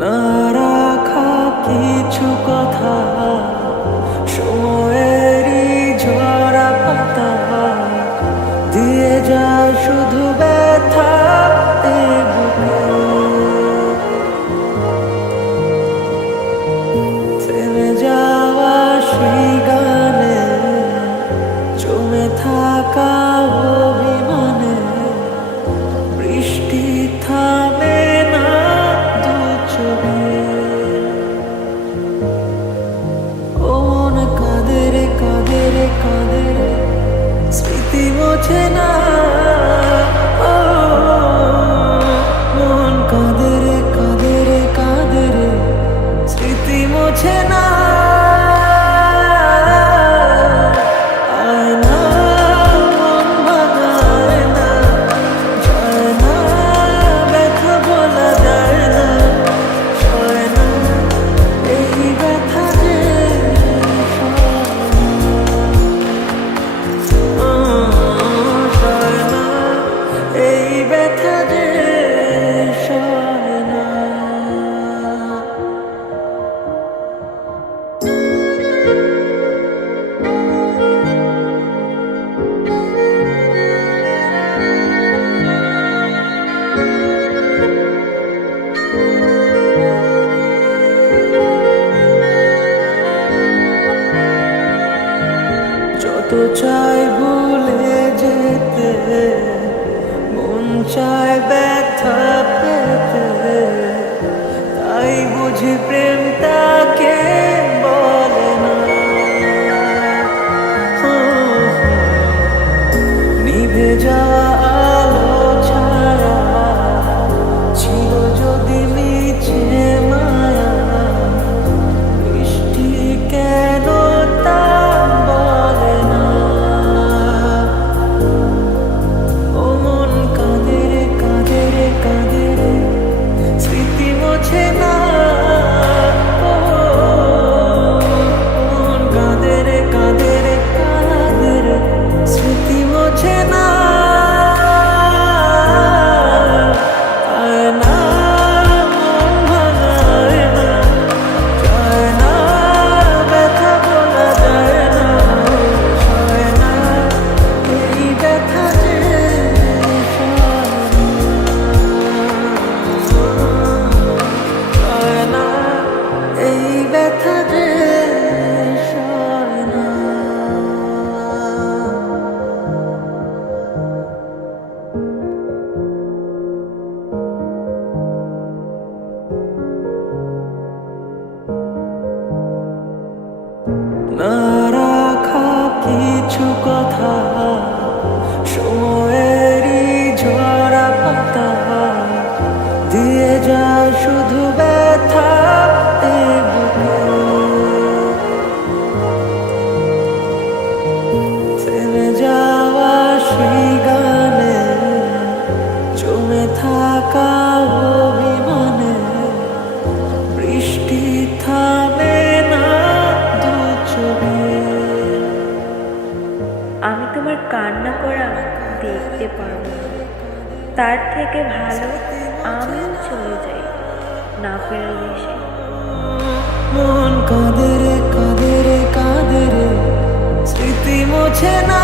না রাখা কিছু কথা সময়েরই ঝরা পাতা দিয়ে যায় শুধু ব্যথা এ বুকে। থেমে যাওয়া সেই গানে জমে থাকা অভিমানে বৃষ্টি থামে না দু চোখে। ও মন কাঁদে রে কাঁদে রে কাঁদে রে স্মৃতি মোছে না। ও মন কাঁদে রে কাঁদে রে কাঁদে রে স্মৃতি মোছে না। যত চাই ভুলে যেতে মন চায় ব্যথা পেতে, তাই বুঝি প্রেম তাকে বলে না। নিভে যাওয়া আলো ছায়া ছিল যদি মিছে মায়া, বৃষ্টি কেন তা বলে না। ও মন কাঁদে রে কাঁদে রে কাঁদে রে স্মৃতি মোছে না। ও মন কাঁদে রে কাঁদে রে কাঁদে রে স্মৃতি মোছে না। না রাখা কিছু কথা সময়েরই ঝরা পাতা দিয়ে যায় শুধু ব্যথা এ বুকে। থেমে যাওয়া সেই গানে জমে থাকা অভিমানে বৃষ্টি থামে না দু চোখে। আমি তোমার কান্না করা দেখতে পারবো না, তার থেকে ভালো আমিও চলে যাই না ফেরার দেশে। মন কাঁদে রে কাঁদে রে কাঁদে রে স্মৃতি মোছে না।